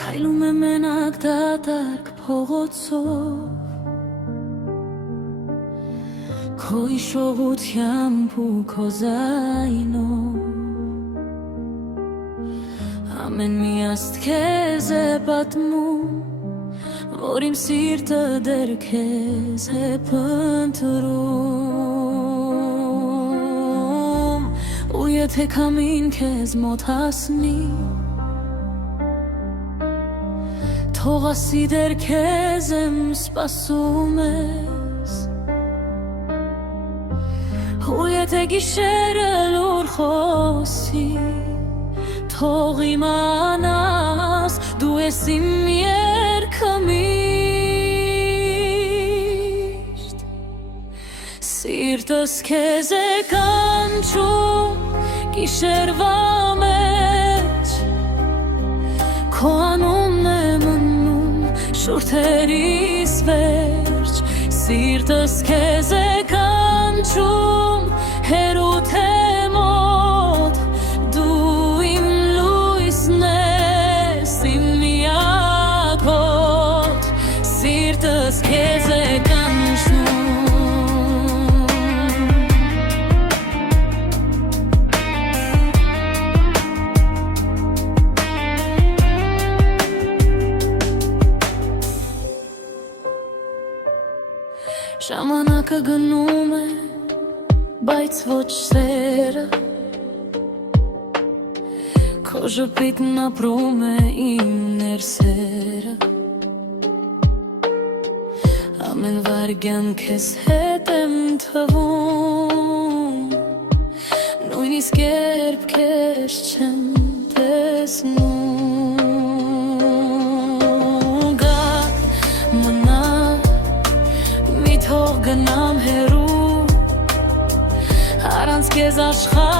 Քայլում եմ մենակ դատարկ փողոցով Քո հիշողությամբ ու քո ձայնով Ամեն մի աստ քեզ է պատմում Որ իմ սիրտը դեռ քեզ է փնտրում Ու եթե քամին քեզ մոտ հասնի Թող ասի դեռ քեզ եմ սպասում ես Ու եթե գիշերը լուր խոսի Թող իմանաս դու ես իմ երգը միշտ Սիրտս քեզ է կանչում գիշերվա մեջ Քո անունն է մնում շուրթերիս վերջ Սիրտս քեզ է կանչում հեռու թե մոտ Դու իմ լույսն ես իմ միակ հոտ Սիրտս քեզ է կանչում Ժամանակը գնում է, բայց ոչ սերը Քո ժպիտն ապրում է իմ ներսերը Ամեն վայրկյան քեզ հետ եմ թվում Նույնիսկ երբ քեզ չեմ տեսնում Գա, մնա Թող գնամ հեռու Առանց քեզ աշխարհ